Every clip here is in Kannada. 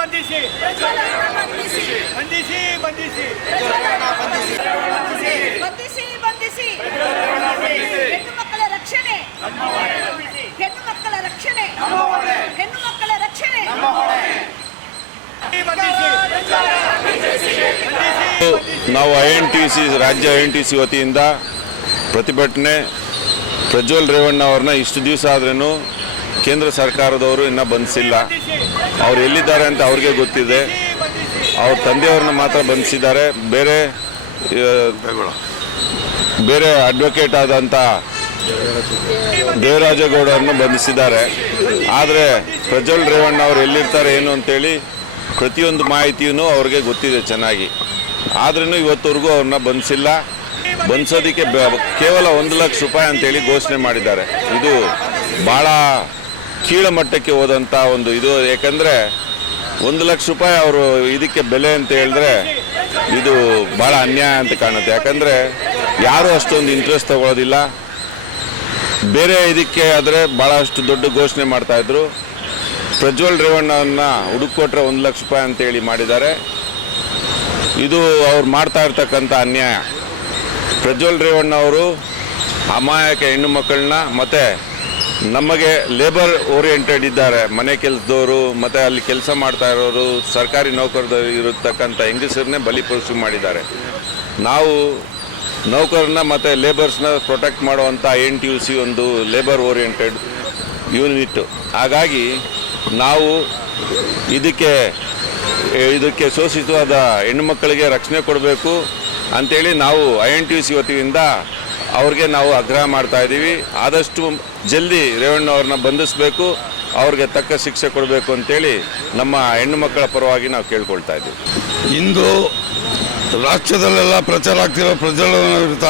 ಬಂಧಿಸಿ. ಬಂಧಿಸಿ ಬಂಧಿಸಿ. ಬಂಧಿಸಿ ಬಂಧಿಸಿ. ಹೆಣ್ಣು ಮಕ್ಕಳ ರಕ್ಷಣೆ. ಹೆಣ್ಣು ಮಕ್ಕಳ ರಕ್ಷಣೆ. ಹೆಣ್ಣು ಮಕ್ಕಳ ರಕ್ಷಣೆ. ನಾವು ಐ ಎನ್ ಟಿ ಸಿ ರಾಜ್ಯ ಐ ಎನ್ ಟಿ ಸಿ ವತಿಯಿಂದ ಪ್ರತಿಭಟನೆ ಪ್ರಜ್ವಲ್ ರೇವಣ್ಣ ಅವ್ರನ್ನ ಇಷ್ಟು ದಿವಸ ಆದ್ರೂ ಕೇಂದ್ರ ಸರ್ಕಾರದವರು ಇನ್ನೂ ಬಂಧಿಸಿಲ್ಲ ಅವ್ರು ಎಲ್ಲಿದ್ದಾರೆ ಅಂತ ಅವ್ರಿಗೆ ಗೊತ್ತಿದೆ. ಅವ್ರ ತಂದೆಯವ್ರನ್ನ ಮಾತ್ರ ಬಂಧಿಸಿದ್ದಾರೆ. ಬೇರೆ ಬೇರೆ ಅಡ್ವೊಕೇಟ್ ಆದಂಥ ದೇವರಾಜೇಗೌಡರನ್ನು ಬಂಧಿಸಿದ್ದಾರೆ. ಆದರೆ ಪ್ರಜ್ವಲ್ ರೇವಣ್ಣ ಅವ್ರು ಎಲ್ಲಿರ್ತಾರೆ ಏನು ಅಂತೇಳಿ ಪ್ರತಿಯೊಂದು ಮಾಹಿತಿಯೂ ಅವ್ರಿಗೆ ಗೊತ್ತಿದೆ ಚೆನ್ನಾಗಿ. ಆದ್ರೂ ಇವತ್ತವರೆಗೂ ಅವ್ರನ್ನ ಬಂಧಿಸಿಲ್ಲ. ಬಂಧಿಸೋದಕ್ಕೆ ಕೇವಲ ಒಂದು ಲಕ್ಷ ರೂಪಾಯಿ ಅಂತೇಳಿ ಘೋಷಣೆ ಮಾಡಿದ್ದಾರೆ. ಇದು ಭಾಳ ಕೀಳಮಟ್ಟಕ್ಕೆ ಹೋದಂಥ ಒಂದು ಇದು. ಯಾಕಂದರೆ ಒಂದು ಲಕ್ಷ ರೂಪಾಯಿ ಅವರು ಇದಕ್ಕೆ ಬೆಲೆ ಅಂತ ಹೇಳಿದ್ರೆ ಇದು ಭಾಳ ಅನ್ಯಾಯ ಅಂತ ಕಾಣುತ್ತೆ. ಯಾಕಂದರೆ ಯಾರೂ ಅಷ್ಟೊಂದು ಇಂಟ್ರೆಸ್ಟ್ ತಗೊಳ್ಳೋದಿಲ್ಲ ಬೇರೆ ಇದಕ್ಕೆ ಆದರೆ ಭಾಳಷ್ಟು ದೊಡ್ಡ ಘೋಷಣೆ ಮಾಡ್ತಾಯಿದ್ರು ಪ್ರಜ್ವಲ್ ರೇವಣ್ಣನ ಹುಡುಕೊಟ್ರೆ ಒಂದು ಲಕ್ಷ ರೂಪಾಯಿ ಅಂತೇಳಿ ಮಾಡಿದ್ದಾರೆ. ಇದು ಅವ್ರು ಮಾಡ್ತಾ ಇರ್ತಕ್ಕಂಥ ಅನ್ಯಾಯ. ಪ್ರಜ್ವಲ್ ರೇವಣ್ಣ ಅವರು ಅಮಾಯಕ ಹೆಣ್ಣು ಮಕ್ಕಳನ್ನ ಮತ್ತು ನಮಗೆ ಲೇಬರ್ ಓರಿಯೆಂಟೆಡ್ ಇದ್ದಾರೆ. ಮನೆ ಕೆಲಸದವರು, ಮತ್ತು ಅಲ್ಲಿ ಕೆಲಸ ಮಾಡ್ತಾ ಇರೋರು, ಸರ್ಕಾರಿ ನೌಕರದವರು ಇರತಕ್ಕಂಥ ಹೆಂಗಸರನ್ನೇ ಬಲಿಪಶು ಮಾಡಿದ್ದಾರೆ. ನಾವು ನೌಕರನ್ನ ಮತ್ತು ಲೇಬರ್ಸ್ನ ಪ್ರೊಟೆಕ್ಟ್ ಮಾಡುವಂಥ ಎನ್ ಟಿ ಯು ಸಿ ಒಂದು ಲೇಬರ್ ಓರಿಯೆಂಟೆಡ್ ಯೂನಿಟ್ ಹಾಗಾಗಿ ನಾವು ಇದಕ್ಕೆ ಇದಕ್ಕೆ ಶೋಷಿತವಾದ ಹೆಣ್ಣುಮಕ್ಕಳಿಗೆ ರಕ್ಷಣೆ ಕೊಡಬೇಕು. ಅಂಥೇಳಿ ನಾವು I N T U C ವತಿಯಿಂದ ಅವ್ರಿಗೆ ನಾವು ಆಗ್ರಹ ಮಾಡ್ತಾ ಇದ್ದೀವಿ. ಆದಷ್ಟು ಜಲ್ದಿ ರೇವಣ್ಣ ಅವ್ರನ್ನ ಬಂಧಿಸಬೇಕು, ಅವ್ರಿಗೆ ತಕ್ಕ ಶಿಕ್ಷೆ ಕೊಡಬೇಕು ಅಂತೇಳಿ ನಮ್ಮ ಹೆಣ್ಣು ಮಕ್ಕಳ ಪರವಾಗಿ ನಾವು ಕೇಳ್ಕೊಳ್ತಾ ಇದ್ದೀವಿ. ಇಂದು ರಾಷ್ಟ್ರದಲ್ಲೆಲ್ಲ ಪ್ರಚಾರ ಆಗ್ತಿರೋ ಪ್ರಜ್ವಲನ ವಿರುದ್ಧ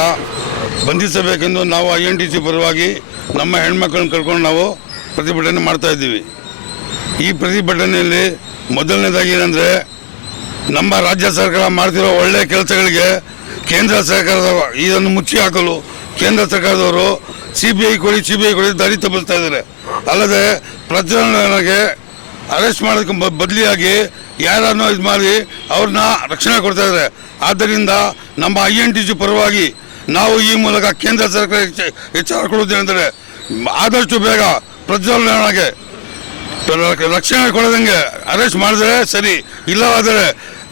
ಬಂಧಿಸಬೇಕೆಂದು ನಾವು ಐ ಎನ್ ಟಿ ಸಿ ಪರವಾಗಿ ನಮ್ಮ ಹೆಣ್ಮಕ್ಳನ್ನ ಕರ್ಕೊಂಡು ನಾವು ಪ್ರತಿಭಟನೆ ಮಾಡ್ತಾ ಇದ್ದೀವಿ. ಈ ಪ್ರತಿಭಟನೆಯಲ್ಲಿ ಮೊದಲನೇದಾಗಿ ಏನಂದರೆ ನಮ್ಮ ರಾಜ್ಯ ಸರ್ಕಾರ ಮಾಡ್ತಿರೋ ಒಳ್ಳೆಯ ಕೆಲಸಗಳಿಗೆ ಕೇಂದ್ರ ಸರ್ಕಾರದ ಇದನ್ನು ಮುಚ್ಚಿ ಹಾಕಲು ಕೇಂದ್ರ ಸರ್ಕಾರದವರು ಸಿ ಬಿ ಐ ಕೊಡಿ ಸಿ ಬಿ ಐ ಕೊಡಿ ದಾರಿ ತಪ್ಪಿಸ್ತಾ ಇದ್ದಾರೆ. ಅಲ್ಲದೆ ಪ್ರಜ್ವಲನಿಗೆ ಅರೆಸ್ಟ್ ಮಾಡೋದಕ್ಕೆ ಬದಲಿಯಾಗಿ ಯಾರನ್ನೋ ಇದು ಮಾಡಿ ಅವ್ರನ್ನ ರಕ್ಷಣೆ ಕೊಡ್ತಾ ಇದ್ದಾರೆ. ಆದ್ದರಿಂದ ನಮ್ಮ ಐ ಎನ್ ಟಿ ಸಿ ಪರವಾಗಿ ನಾವು ಈ ಮೂಲಕ ಕೇಂದ್ರ ಸರ್ಕಾರ ಎಚ್ಚ- ಎಚ್ಚರ ಕೊಡುವುದೇನೆಂದರೆ ಆದಷ್ಟು ಬೇಗ ಪ್ರಜ್ವಲನಿಗೆ ರಕ್ಷಣೆ ಕೊಡದಂಗೆ ಅರೆಸ್ಟ್ ಮಾಡಿದರೆ ಸರಿ, ಇಲ್ಲವಾದರೆ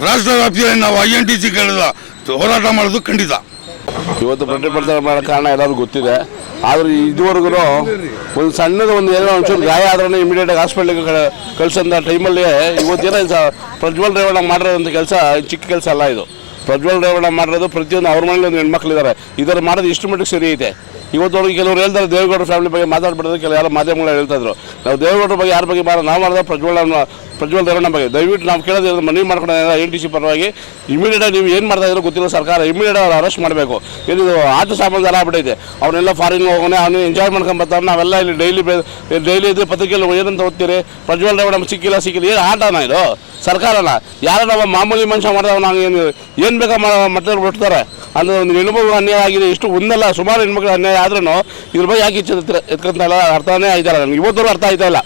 ರಾಷ್ಟ್ರ ವ್ಯಾಪ್ತಿಯಲ್ಲಿ ನಾವು ಐ ಎನ್ ಟಿ ಸಿ ಕೇಳಿದ ಹೋರಾಟ ಮಾಡೋದು ಖಂಡಿತ. ಇವತ್ತು ಪ್ರತಿಭಟನೆ ಮಾಡೋ ಕಾರಣ ಎಲ್ಲರಿಗೂ ಗೊತ್ತಿದೆ. ಆದ್ರೆ ಇದುವರೆಗೂ ಒಂದು ಸಣ್ಣದ ಒಂದು ಏನೋ ಒಂಚೂರು ಗಾಯ ಆದ್ರೂ ಇಮಿಡಿಯೇಟ್ ಹಾಸ್ಪಿಟ್ಲಿಗೆ ಕಳ್ಸಂತ ಟೈಮಲ್ಲಿ ಇವತ್ತೇನೋ ಪ್ರಜ್ವಲ್ ರೇವಣ್ಣ ಮಾಡಿರೋಂಥ ಕೆಲಸ, ಚಿಕ್ಕ ಕೆಲಸ ಅಲ್ಲ ಇದು. ಪ್ರಜ್ವಲ್ ರೇವಣ್ಣ ಮಾಡಿರೋದು ಪ್ರತಿಯೊಂದು ಅವ್ರ ಮನೇಲಿ ಒಂದು ಹೆಣ್ಮಕ್ಳಿದ್ದಾರೆ ಇದರ ಮಾಡೋದು ಇಷ್ಟು ಮಟ್ಟಿಗೆ ಸರಿ ಐತೆ. ಇವತ್ತೊಳಗೆ ಕೆಲವರು ಹೇಳ್ತಾರೆ ದೇವೇಗೌಡರ ಫ್ಯಾಮಿಲಿ ಬಗ್ಗೆ ಮಾತಾಡ್ಬಿಡೋದು ಕೆಲವು ಯಾರು ಮಾಧ್ಯಮಗಳು ಹೇಳ್ತಾ ಇದ್ರು. ನಾವು ದೇವೇಗೌಡರ ಬಗ್ಗೆ ಯಾರ ಬಗ್ಗೆ ಮಾಡ ನಾವು ಮಾಡಿದ್ರೆ ಪ್ರಜ್ವಲ್ ಪ್ರಜ್ವಲ್ ರೇವಣ್ಣ ಬಗ್ಗೆ ದಯವಿಟ್ಟು ನಾವು ಕೇಳೋದು ಮನವಿ ಮಾಡ್ಕೊಂಡು ಎನ್ ಟಿ ಸಿ ಪರವಾಗಿ ಇಮಿಡಿಯೇಟ್ ನೀವು ಏನು ಮಾಡ್ತಾ ಇದ್ರೆ ಗೊತ್ತಿಲ್ಲ ಸರ್ಕಾರ ಇಮಿಡಿಯೇಟ್ ಅವ್ರು ಅರೆಸ್ಟ್ ಮಾಡಬೇಕು. ಇದು ಆಟ ಸಾಮಾನು ಎಲ್ಲ ಆಗ್ಬಿಟ್ಟೈತೆ. ಅವನ್ನೆಲ್ಲ ಫಾರಿನ್ ಹೋಗೋಣ ಅವನು ಎಂಜಾಯ್ ಮಾಡ್ಕೊಂಡ್ ಬರ್ತಾರೆ ನಾವೆಲ್ಲ ಇಲ್ಲಿ ಡೈಲಿ ಡೈಲಿ ಇದ್ರೆ ಪತ್ರಿಕೆಯಲ್ಲಿ ಏನಂತ ಓದ್ತೀರಿ? ಪ್ರಜ್ವಲ್ ರೇವಣ್ಣ ಸಿಕ್ಕಿಲ್ಲ ಸಿಕ್ಕಿಲ್ಲ. ಏನು ಆಟನ ಇದು? ಸರ್ಕಾರನ? ಯಾರು ನಾವು ಮಾಮೂಲಿ ಮನುಷ್ಯ ಮಾಡಿದವ ನಾವು ಏನು ಏನು ಬೇಕಾ ಮಟ್ಟ ಬಿಡ್ತಾರೆ ಅಂದರೆ ಒಂದು ಹೆಣ್ಮಗು ಅನ್ಯಾಯ ಆಗಿದೆ, ಇಷ್ಟು ಒಂದಲ್ಲ ಸುಮಾರು ಹೆಣ್ಮಕ್ಳು ಅನ್ಯಾಯ ಆದ್ರೂ ಇದ್ರ ಬಗ್ಗೆ ಯಾಕೆ ಇಚ್ಛೆ ಎತ್ಕಂತ ಅರ್ಥನೇ ಆಯ್ತಲ್ಲ ನನಗೆ ಇವತ್ತೂ ಅರ್ಥ ಆಯ್ತಾ ಇಲ್ಲ.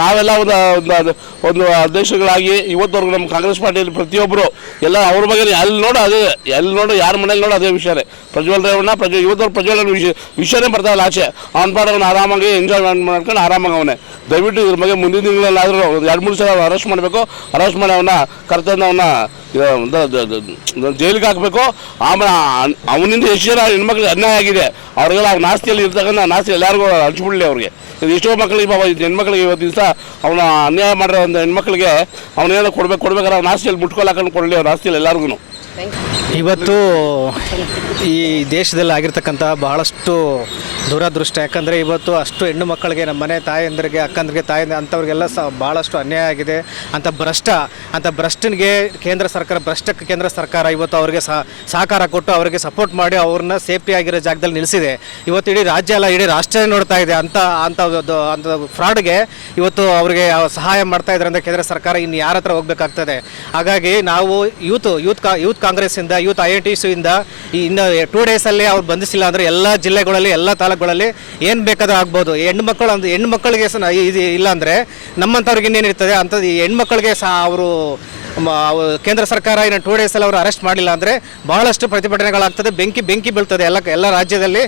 ನಾವೆಲ್ಲ ಒಂದು ಒಂದು ಒಂದು ಅಧ್ಯಕ್ಷಗಳಾಗಿ ಇವತ್ತವರೆಗೂ ನಮ್ಮ ಕಾಂಗ್ರೆಸ್ ಪಾರ್ಟಿಯಲ್ಲಿ ಪ್ರತಿಯೊಬ್ಬರು ಎಲ್ಲ ಅವ್ರ ಬಗ್ಗೆ ಎಲ್ಲಿ ನೋಡು ಅದೇ ಎಲ್ಲಿ ನೋಡೋ ಯಾರ ಮನೇಲಿ ನೋಡೋ ಅದೇ ವಿಷಯನೇ. ಪ್ರಜ್ವಲ್ ರೇವಣ್ಣ, ಪ್ರಜ್ವಲ್, ಇವತ್ತವ್ರು ಪ್ರಜ್ವಲ್ ವಿಷಯ ವಿಷಯನೇ ಬರ್ತಾ ಇಲ್ಲ ಆಚೆ. ಅವ್ನ ಪಾಡ ಅವ್ನು ಆರಾಮಾಗಿ ಎಂಜಾಯ್ ಮಾಡ್ಕೊಂಡು ಆರಾಮಾಗಿ ಅವನೇ. ದಯವಿಟ್ಟು ಇದ್ರ ಬಗ್ಗೆ ಮುಂದಿನ ತಿಂಗಳಲ್ಲಾದರೂ ಎರಡು, ಮೂರು ಸಲ ಅರೆಸ್ಟ್ ಮಾಡಬೇಕು. ಅರೆಸ್ಟ್ ಮಾಡಿ ಅವನ್ನ ಕರ್ತವ್ಯ ಅವನ್ನ ಜೈಲಿಗೆ ಹಾಕಬೇಕು. ಆಮೇಲೆ ಅವನಿಂದ ಎಷ್ಟು ಜನ ಹೆಣ್ಮಕ್ಳಿಗೆ ಅನ್ಯಾಯ ಆಗಿದೆ, ಅವ್ರಿಗೆಲ್ಲ ಅವ್ರ ನಾಸ್ತಿಯಲ್ಲಿ ಇರ್ತಕ್ಕಂಥ ನಾಸ್ತಿ ಎಲ್ಲರಿಗೂ ಹಂಚ್ಬಿಡ್ಲಿ ಅವ್ರಿಗೆ. ಎಷ್ಟೋ ಮಕ್ಕಳಿಗೆ ಈ ಹೆಣ್ಮಕ್ಳಿಗೆ ಇವತ್ತು ದಿವಸ ಅವನ ಅನ್ಯಾಯ ಮಾಡಿರೋ ಒಂದು ಹೆಣ್ಮಕ್ಳಿಗೆ ಅವನೇನೋ ಕೊಡ್ಬೇಕು, ಕೊಡ್ಬೇಕಾದ್ರೆ ಅವ್ನ ಆಸ್ತಿಯಲ್ಲಿ ಮುಟ್ಕೊಲ್ ಹಾಕೊಂಡು ಕೊಡಲಿ ಅವ್ರ ಆಸ್ತಿಯಲ್ಲಿ ಎಲ್ಲರಿಗೂ ಇವತ್ತು ಈ ದೇಶದಲ್ಲಿ ಆಗಿರ್ತಕ್ಕಂಥ ಬಹಳಷ್ಟು ದುರದೃಷ್ಟ. ಯಾಕಂದರೆ ಇವತ್ತು ಅಷ್ಟು ಹೆಣ್ಣು ಮಕ್ಕಳಿಗೆ ನಮ್ಮ ಮನೆ ತಾಯಂದ್ರಿಗೆ, ಅಕ್ಕಂದ್ರಿಗೆ, ತಾಯಿ ಅಂಥವ್ರಿಗೆಲ್ಲ ಸಹ ಭಾಳಷ್ಟು ಅನ್ಯಾಯ ಆಗಿದೆ. ಅಂತ ಭ್ರಷ್ಟ ಅಂತ ಭ್ರಷ್ಟನಿಗೆ ಕೇಂದ್ರ ಸರ್ಕಾರ, ಭ್ರಷ್ಟಕ್ಕೆ ಕೇಂದ್ರ ಸರ್ಕಾರ ಇವತ್ತು ಅವರಿಗೆ ಸಹ ಸಹಕಾರ ಕೊಟ್ಟು ಅವರಿಗೆ ಸಪೋರ್ಟ್ ಮಾಡಿ ಅವ್ರನ್ನ ಸೇಫ್ಟಿ ಆಗಿರೋ ಜಾಗದಲ್ಲಿ ನಿಲ್ಲಿಸಿದೆ ಇವತ್ತು ಇಡೀ ರಾಜ್ಯ ಅಲ್ಲ, ಇಡೀ ರಾಷ್ಟ್ರ ನೋಡ್ತಾ ಇದೆ. ಅಂತ ಅಂಥ ಅಂಥ ಫ್ರಾಡ್ಗೆ ಇವತ್ತು ಅವರಿಗೆ ಸಹಾಯ ಮಾಡ್ತಾ ಇದ್ದಾರೆ ಅಂತ ಕೇಂದ್ರ ಸರ್ಕಾರ ಇನ್ನು ಯಾರ ಹತ್ರ ಹೋಗ್ಬೇಕಾಗ್ತದೆ. ಹಾಗಾಗಿ ನಾವು ಯೂತ್ ಯೂತ್ ಕಾ, ಯೂತ್ ಕಾಂಗ್ರೆಸ್ಸಿಂದ, ಯೂತ್ ಐ ಐ ಟಿ ಸಿಯಿಂದ ಇನ್ನು ಟೂ ಡೇಸಲ್ಲಿ ಅವ್ರು ಬಂಧಿಸಿಲ್ಲ ಅಂದರೆ ಎಲ್ಲ ಜಿಲ್ಲೆಗಳಲ್ಲಿ ಎಲ್ಲ ತಾಲೂಕು ಕಾಲಗಳಲ್ಲಿ ಏನು ಬೇಕಾದ್ರೂ ಆಗ್ಬೋದು. ಹೆಣ್ಣು ಮಕ್ಕಳು ಅಂದ್ರೆ ಹೆಣ್ಣು ಮಕ್ಕಳಿಗೆ ಸಹ ಇದು ಇಲ್ಲ ಅಂದರೆ ನಮ್ಮಂಥವ್ರಿಗೆ ಇನ್ನೇನಿರ್ತದೆ ಅಂಥದ್ದು ಹೆಣ್ಮಕ್ಳಿಗೆ ಸಹ ಅವರು ಕೇಂದ್ರ ಸರ್ಕಾರ ಇನ್ನು ಟೂ ಅಲ್ಲಿ ಅವರು ಅರೆಸ್ಟ್ ಮಾಡಿಲ್ಲ ಅಂದರೆ ಬಹಳಷ್ಟು ಪ್ರತಿಭಟನೆಗಳಾಗ್ತದೆ, ಬೆಂಕಿ ಬೆಂಕಿ ಬೀಳ್ತದೆ ಎಲ್ಲ ಎಲ್ಲ ರಾಜ್ಯದಲ್ಲಿ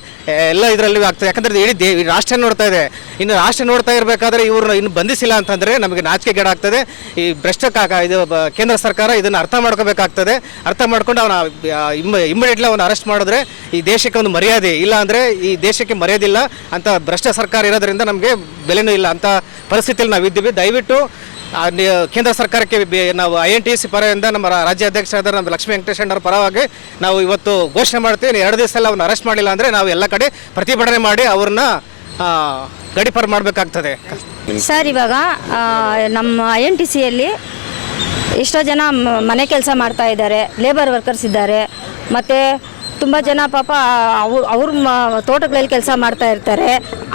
ಎಲ್ಲ ಇದರಲ್ಲಿ ಆಗ್ತದೆ. ಯಾಕಂದರೆ ಇಡೀ ರಾಷ್ಟ್ರ ನೋಡ್ತಾ ಇದೆ. ಇನ್ನು ರಾಷ್ಟ್ರ ನೋಡ್ತಾ ಇರಬೇಕಾದ್ರೆ ಇವರು ಇನ್ನು ಬಂಧಿಸಿಲ್ಲ ಅಂತಂದರೆ ನಮಗೆ ನಾಚಿಕೆಗೇಡಾಗ್ತದೆ ಈ ಭ್ರಷ್ಟ ಇದು ಕೇಂದ್ರ ಸರ್ಕಾರ ಇದನ್ನು ಅರ್ಥ ಮಾಡ್ಕೋಬೇಕಾಗ್ತದೆ. ಅರ್ಥ ಮಾಡ್ಕೊಂಡು ಅವನ ಇಮ್ಮಿಡಿಯೇಟ್ಲಿ ಅವನು ಅರೆಸ್ಟ್ ಮಾಡಿದ್ರೆ ಈ ದೇಶಕ್ಕೆ ಒಂದು ಮರ್ಯಾದೆ ಇಲ್ಲ ಅಂದರೆ ಈ ದೇಶಕ್ಕೆ ಮರ್ಯಾದಿಲ್ಲ ಅಂತ ಭ್ರಷ್ಟ ಸರ್ಕಾರ ಇರೋದ್ರಿಂದ ನಮಗೆ ಬೆಲೆನೂ ಇಲ್ಲ ಅಂತ ಪರಿಸ್ಥಿತಿಯಲ್ಲಿ ನಾವು ಇದ್ದೀವಿ ದಯವಿಟ್ಟು ಕೇಂದ್ರ ಸರ್ಕಾರಕ್ಕೆ ನಾವು ಐ ಎನ್ ಟಿ ಸಿ ಪರದಿಂದ ನಮ್ಮ ರಾಜ್ಯಾಧ್ಯಕ್ಷರಾದ ನಮ್ಮ ಲಕ್ಷ್ಮೀ ವೆಂಕಟೇಶ್ ಅಣ್ಣವ್ರ ಪರವಾಗಿ ನಾವು ಇವತ್ತು ಘೋಷಣೆ ಮಾಡ್ತೀವಿ. ಎರಡು ದಿವಸದಲ್ಲಿ ಅವ್ರನ್ನ ಅರೆಸ್ಟ್ ಮಾಡಿಲ್ಲ ಅಂದರೆ ನಾವು ಎಲ್ಲ ಕಡೆ ಪ್ರತಿಭಟನೆ ಮಾಡಿ ಅವ್ರನ್ನ ಗಡಿಪಾರು ಮಾಡಬೇಕಾಗ್ತದೆ. ಸರ್, ಇವಾಗ ನಮ್ಮ ಐ ಎನ್ ಟಿ ಸಿಯಲ್ಲಿ ಎಷ್ಟೋ ಜನ ಮನೆ ಕೆಲಸ ಮಾಡ್ತಾ ಇದ್ದಾರೆ ಲೇಬರ್ ವರ್ಕರ್ಸ್ ಇದ್ದಾರೆ, ಮತ್ತು ತುಂಬ ಜನ ಪಾಪ ಅವ್ರು ಅವ್ರ ತೋಟಗಳಲ್ಲಿ ಕೆಲಸ ಮಾಡ್ತಾ ಇರ್ತಾರೆ.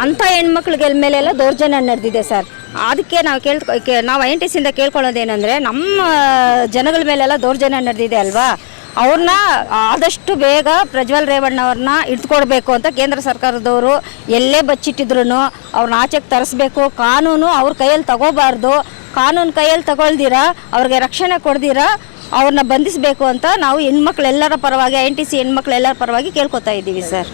ಅಂಥ ಹೆಣ್ಮಕ್ಳಿಗೆ ಮೇಲೆಲ್ಲ ದೌರ್ಜನ್ಯ ನಡೆದಿದೆ ಸರ್. ಅದಕ್ಕೆ ನಾವು ಕೇಳ್ಕೊ ನಾವು ಐ ಎನ್ ಟಿ ಸಿಯಿಂದ ಕೇಳ್ಕೊಳ್ಳೋದೇನೆಂದರೆ ನಮ್ಮ ಜನಗಳ ಮೇಲೆಲ್ಲ ದೌರ್ಜನ್ಯ ನಡೆದಿದೆ ಅಲ್ವಾ? ಅವ್ರನ್ನ ಆದಷ್ಟು ಬೇಗ ಪ್ರಜ್ವಲ್ ರೇವಣ್ಣವ್ರನ್ನ ಇಟ್ಕೊಡ್ಬೇಕು ಅಂತ ಕೇಂದ್ರ ಸರ್ಕಾರದವರು ಎಲ್ಲೇ ಬಚ್ಚಿಟ್ಟಿದ್ರು ಅವ್ರನ್ನ ಆಚೆಗೆ ತರಿಸ್ಬೇಕು. ಕಾನೂನು ಅವ್ರ ಕೈಯಲ್ಲಿ ತಗೋಬಾರ್ದು. ಕಾನೂನು ಕೈಯಲ್ಲಿ ತಗೊಳ್ದಿರ, ಅವ್ರಿಗೆ ರಕ್ಷಣೆ ಕೊಡ್ದಿರ, ಅವ್ರನ್ನ ಬಂಧಿಸಬೇಕು ಅಂತ ನಾವು ಹೆಣ್ಮಕ್ಳೆಲ್ಲರ ಪರವಾಗಿ ಐ ಎನ್ ಟಿ ಸಿ ಹೆಣ್ಮಕ್ಳೆಲ್ಲರ ಪರವಾಗಿ ಕೇಳ್ಕೊತಾ ಇದ್ದೀವಿ ಸರ್.